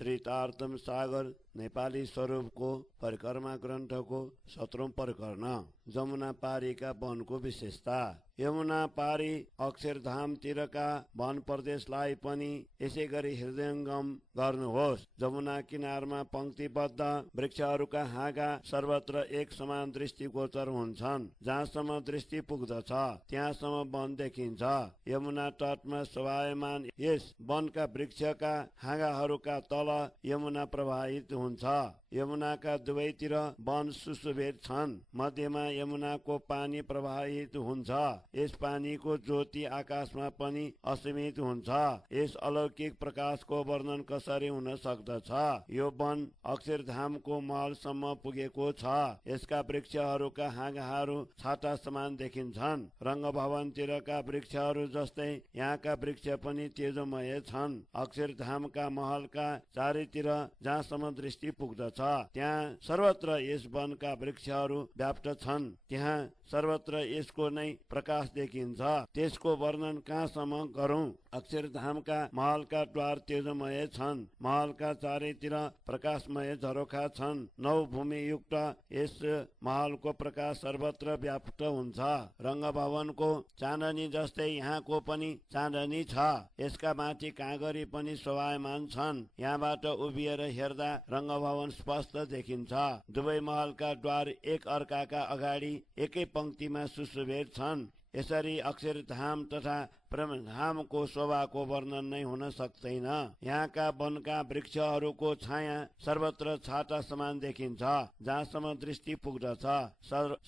श्री तारतम सागर नेपाली स्वरूपको परिक्रमा ग्रन्थको 17औं प्रकरण। जमुना पारीका वनको विशेषता। यमुना पारी अक्षरधामतिरका वन प्रदेशलाई पनि यसै गरी हृदयङ्गम गर्नुहोस्। जमुना किनारमा पंक्तिबद्ध वृक्षहरूका हाँगा सर्वत्र एक समान दृष्टिगोचर हुन्छन्। जहाँसम्म दृष्टि पुग्दछ त्यहाँसम्म वन देखिन्छ। यमुना तटमा शोभायमान यस वनका वृक्षका हाँगाहरूका तल यमुना प्रवाहित हुन्छ। यमुनाका दुवैतिर वन सुशोभित छन्। मध्यमा यमुनाको पानी प्रवाहित हुन्छ। यस पानीको ज्योति आकाशमा पनि असीमित हुन्छ। यस अलौकिक प्रकाशको वर्णन कसरी हुन सक्दछ। यो वन अक्षरधामको महलसम्म पुगेको छ। यसका वृक्षहरूका हाँगाहरू छाता समान देखिन्छन्। रङ्गभवनतिरका वृक्षहरू जस्तै यहाँका वृक्ष पनि तेजोमय छन्। अक्षरधामका महलका चारैतिर जहाँसम्म दृष्टि पुग्दछ त्यहाँ सर्वत्र यस वनका वृक्षहरू व्याप्त छन्। त्यहाँ सर्वत्र यसको नै प्रकाश देखिन्छ। त्यसको वर्णन कहाँसम्म गरौं। अक्षरधामका महलका द्वार तेजोमय छन्। महलका चारैतिर प्रकाशमय झरोखा छन्। नौ भूमि युक्त यस महलको प्रकाश सर्वत्र व्याप्त हुन्छ। रङ्गभवनको चाँदनी जस्तै यहाँको पनि चाँदनी छ। यसका माथि काँगरी पनि शोभायमान छन्। यहाँबाट उभिएर हेर्दा रङ्गभवन स्पष्ट देखिन्छ। दुवै महलका द्वार एक अर्काका अगाडि एकै पंक्तिमा सुशोभित छन्। यसरी अक्षरधाम तथा परमधामको शोभाको वर्णन नै हुन सक्दैन। यहाँका वनका वृक्षहरूको छाया सर्वत्र छाता समान देखिन्छ। जहाँसम्म दृष्टि पुग्दछ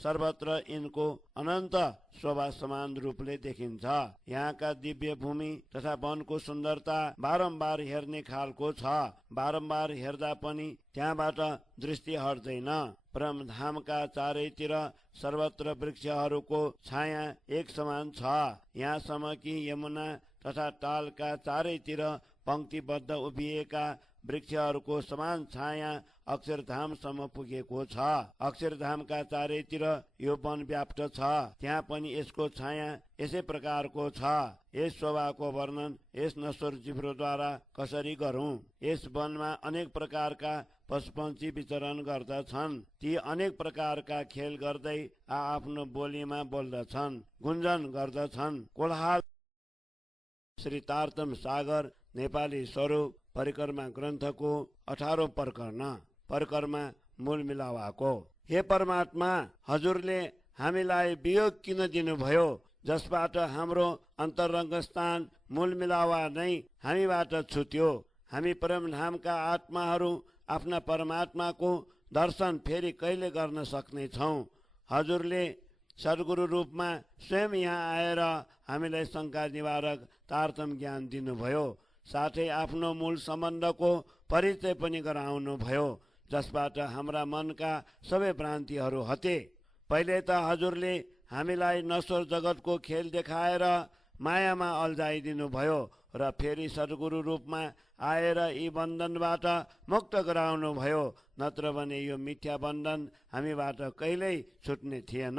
सर्वत्र यिनको अनन्त शोभा समान रूपले देखिन्छ। यहाँका दिव्य भूमि तथा वनको सुन्दरता बारम्बार हेर्ने खालको छ। बारम्बार हेर्दा पनि त्यहाँबाट दृष्टि हट्दैन। परमधामका चारैतिर सर्वत्र वृक्षहरूको छाया एक समान छ। यहाँसम्म कि यमुना तथा तालका चारैतिर पंक्तिबद्ध उभिएका वृक्षहरूको समान छाया अक्षरधामसम्म पुगेको छ। अक्षरधामका चारैतिर यो वन व्याप्त छ। त्यहाँ पनि यसको छाया यसै प्रकारको छ। यस शोभाको वर्णन यस नश्वर जिब्रोद्वारा कसरी गरौं। यस वनमा अनेक प्रकारका पशुपक्षी विचरण गर्दछन्। ती अनेक प्रकारका खेल गर्दै आफ्नो बोलीमा बोल्दछन्, गुन्जन गर्दछन्। कोलाहल। श्री तारतम सागर नेपाली स्वरूप परिक्रमा ग्रन्थको 18औं प्रकरण। परिक्रमा मूल मिलावाको। हे परमात्मा, हजुरले हामीलाई वियोग किन दिनुभयो, जसबाट हाम्रो अन्तरङ्ग स्थान मूल मिलावा नै हामीबाट छुट्यो। हामी परमधामका आत्माहरू आफ्ना परमात्माको दर्शन फेरि कहिले गर्न सक्ने छौं। हजुरले सद्गुरु रूपमा स्वयं यहाँ आएर हामीलाई शङ्का निवारक तारतम ज्ञान दिनुभयो। साथै आफ्नो मूल सम्बन्धको परिचय पनि गराउनु भयो, जसबाट हाम्रा मनका सबै भ्रान्तिहरू हटे। पहिले त हजुरले हामीलाई नश्वर जगतको खेल देखाएर मायामा अल्झाइदिनु भयो र फेरि सद्गुरु रूपमा आएर यी बन्धनबाट मुक्त गराउनु भयो। नत्र भने यो मिथ्या बन्धन हामीबाट कहिल्यै छुट्ने थिएन।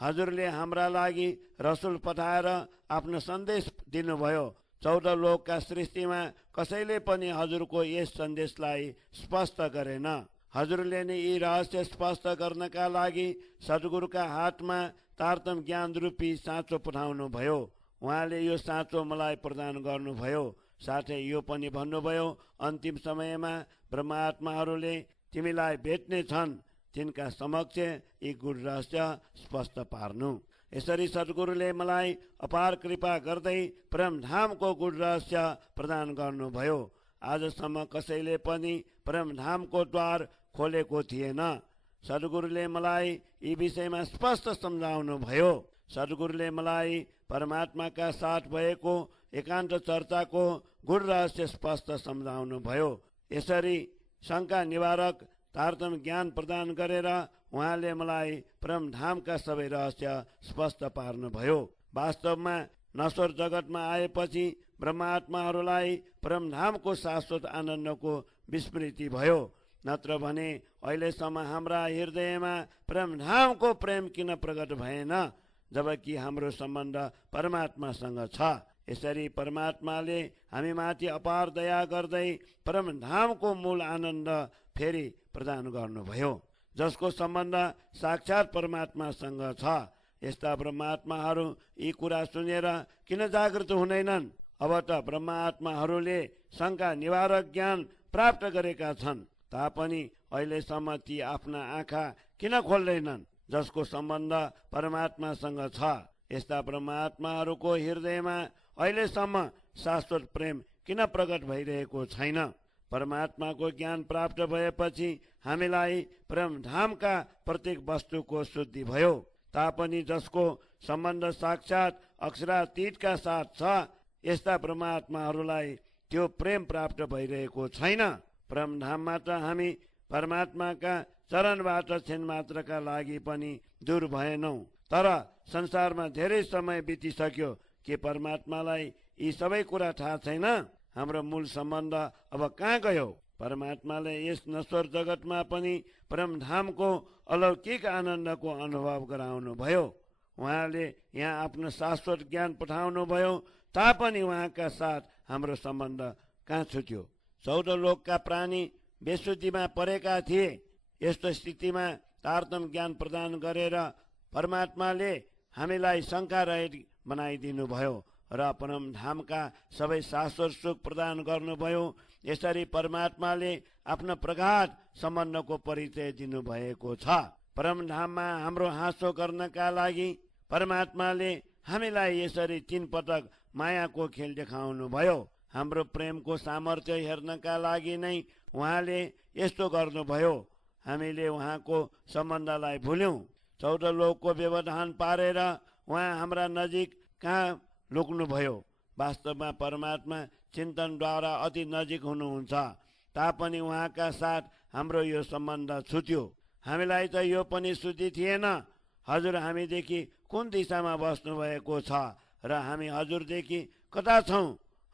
हजुरले हाम्रा लागि रसुल पठाएर आफ्नो सन्देश दिनुभयो। 14 लोकका सृष्टिमा कसैले पनि हजुरको यस सन्देशलाई स्पष्ट गरेन। हजुरले नै यी रहस्य स्पष्ट गर्नका लागि सद्गुरुका हातमा तारतम ज्ञान रूपी साँचो पठाउनु भयो। उहाँले यो साँचो मलाई प्रदान गर्नुभयो। साथै यो पनि भन्नुभयो, अन्तिम समयमा ब्रह्मात्माहरूले तिमीलाई भेट्ने छन्। तिनका समक्ष यी गुड रहस्य स्पष्ट पार्नु। यसरी सद्गुरुले मलाई अपार कृपा गर्दै परमधामको गुड रहस्य प्रदान गर्नुभयो। आजसम्म कसैले पनि परमधामको द्वार खोलेको थिएन। सद्गुरुले मलाई यी विषयमा स्पष्ट सम्झाउनु भयो। सद्गुरुले मलाई परमात्माका साथ भएको एकान्त चर्चाको गुड रहस्य स्पष्ट सम्झाउनु भयो। यसरी शङ्का निवारक तारतम ज्ञान प्रदान गरेर उहाँले मलाई परमधामका सबै रहस्य स्पष्ट पार्नुभयो। वास्तवमा नश्वर जगतमा आएपछि ब्रह्मात्माहरूलाई परमधामको शाश्वत आनन्दको विस्मृति भयो। नत्र भने अहिलेसम्म हाम्रा हृदयमा परमधामको प्रेम किन प्रकट भएन, जबकि हाम्रो सम्बन्ध परमात्मासँग छ। यसरी परमात्माले हामीमाथि अपार दया गर्दै परमधामको मूल आनन्द फेरि प्रदान गर्नुभयो, जसको सम्बन्ध साक्षात परमात्मासँग छ। यस्ता ब्रह्मात्माहरू यी कुरा सुनेर किन जागृत हुँदैनन्? अब त ब्रह्मात्माहरूले शङ्का निवारक ज्ञान प्राप्त गरेका छन् तापनि अहिलेसम्म ती आफ्ना आँखा किन खोल्दैनन्, जसको सम्बन्ध परमात्मासँग छ? यस्ता ब्रह्मात्माहरूको हृदयमा अहिलेसम्म शाश्वत प्रेम किन प्रकट भइरहेको छैन? परमात्माको ज्ञान प्राप्त भएपछि हामीलाई परमधामका प्रत्येक वस्तुको शुद्धि भयो तापनि जसको सम्बन्ध साक्षात अक्षरातीतका साथ छ, यस्ता परमात्माहरूलाई त्यो प्रेम प्राप्त भइरहेको छैन। परमधाममा त हामी परमात्माका चरणबाट क्षणमात्रका लागि पनि दूर भएनौं, तर संसारमा धेरै समय बितिसक्यो के परमात्मालाई यी सबै कुरा थाहा छैन? हाम्रो मूल सम्बन्ध अब कहाँ गयो? परमात्माले यस नश्वर जगतमा पनि परमधामको अलौकिक आनन्दको अनुभव गराउनु भयो। उहाँले यहाँ आफ्नो शाश्वत ज्ञान पठाउनु भयो तापनि उहाँका साथ हाम्रो सम्बन्ध कहाँ छुट्यो? 14 लोकका प्राणी बेसुद्धीमा परेका थिए। यस्तो स्थितिमा तारतम ज्ञान प्रदान गरेर परमात्माले हामीलाई शङ्का रहित बनाइदिनु भयो र परमधामका सबै शाश्वत सुख प्रदान गर्नुभयो। यसरी परमात्माले आफ्नो प्रगाढ सम्बन्धको परिचय दिनुभएको छ। परमधाममा हाम्रो हाँसो गर्नका लागि परमात्माले हामीलाई यसरी 3 पटक मायाको खेल देखाउनु भयो। हाम्रो प्रेमको सामर्थ्य हेर्नका लागि नै उहाँले यस्तो गर्नुभयो। हामीले उहाँको सम्बन्धलाई भुल्यौं। 14 लोकको व्यवधान पारेर उहाँ हाम्रा नजिक कहाँ लुक्नुभयो? वास्तवमा परमात्मा चिन्तनद्वारा अति नजिक हुनुहुन्छ तापनि उहाँका साथ हाम्रो यो सम्बन्ध छुट्यो। हामीलाई त यो पनि शुद्धि थिएन। हजुर हामीदेखि कुन दिशामा बस्नु भएको छ र हामी हजुरदेखि कता छौं?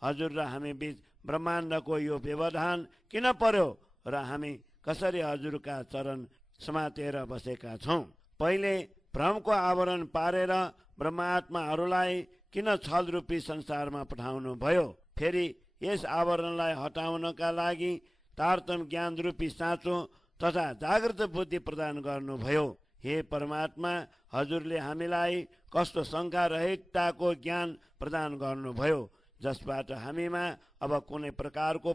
हजुर र हामी बीच ब्रह्माण्डको यो व्यवधान किन पर्यो र हामी कसरी हजुरका चरण समातेर बसेका छौं? पहिले भ्रमको आवरण पारेर ब्रह्मात्माहरूलाई किन छलरूपी संसारमा पठाउनु भयो? फेरि यस आवरणलाई हटाउनका लागि तारतम ज्ञान रूपी साँचो तथा जागृत बुद्धि प्रदान गर्नुभयो। हे परमात्मा, हजुरले हामीलाई कस्तो शङ्का रहितताको ज्ञान प्रदान गर्नुभयो जसबाट हामीमा अब कुनै प्रकारको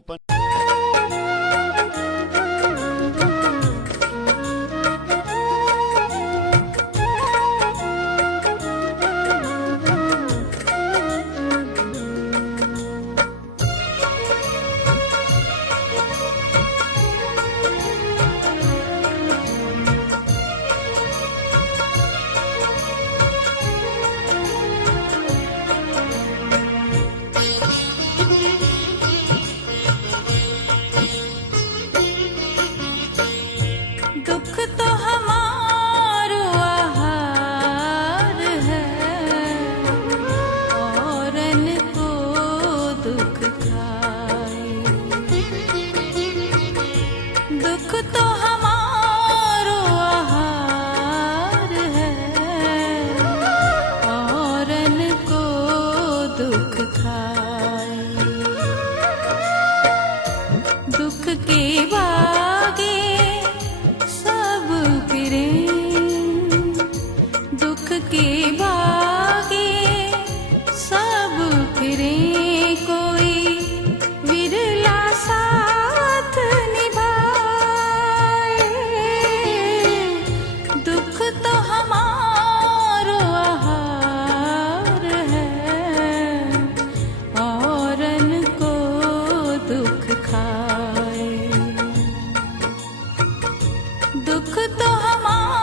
दुख तो हमारा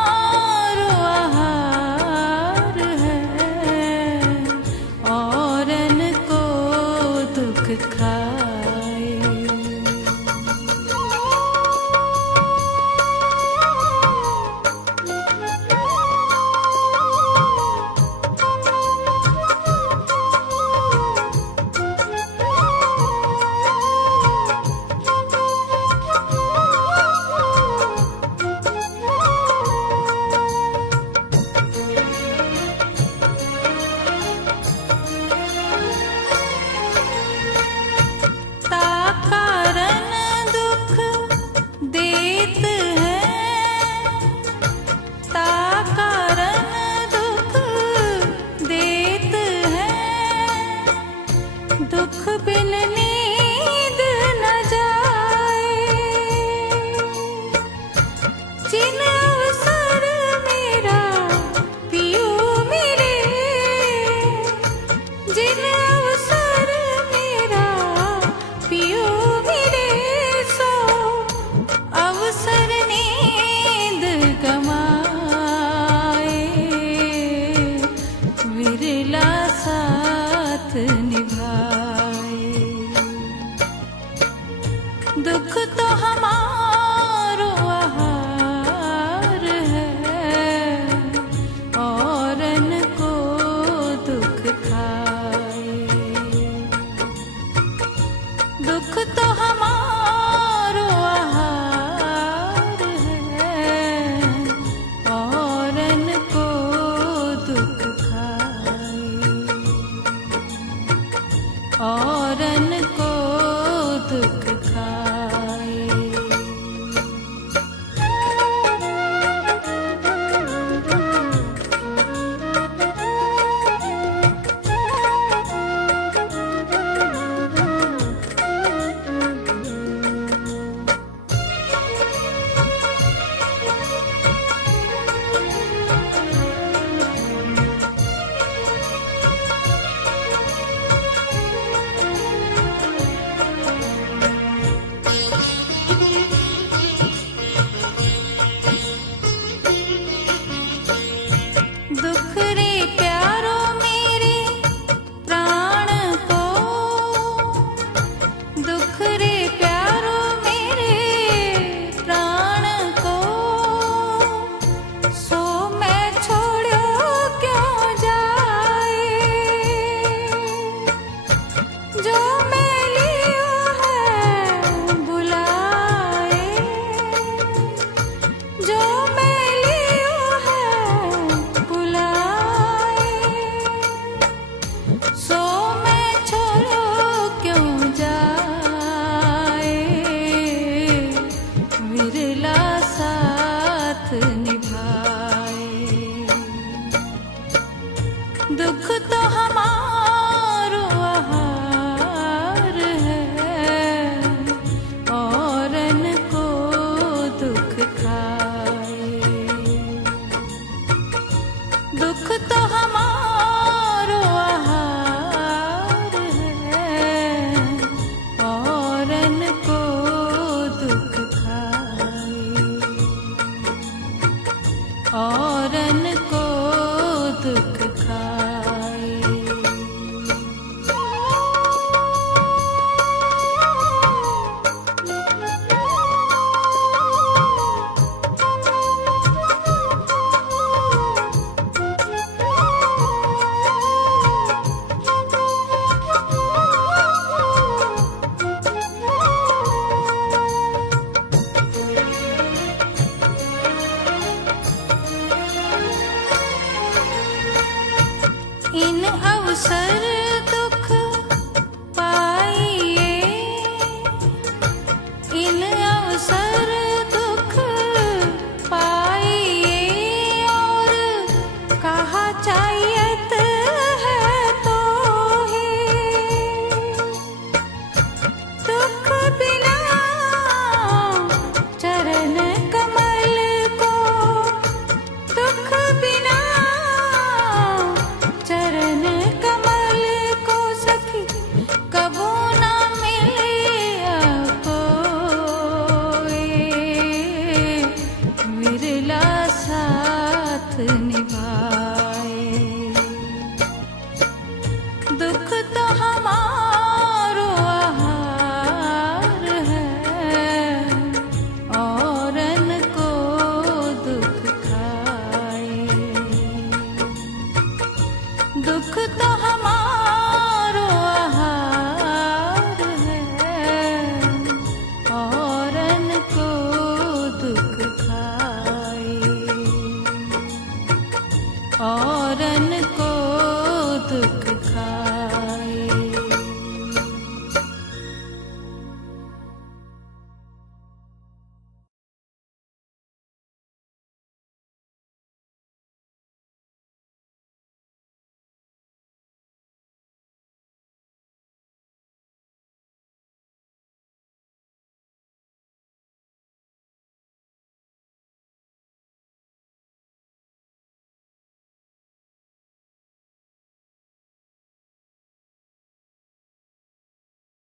तो हमारा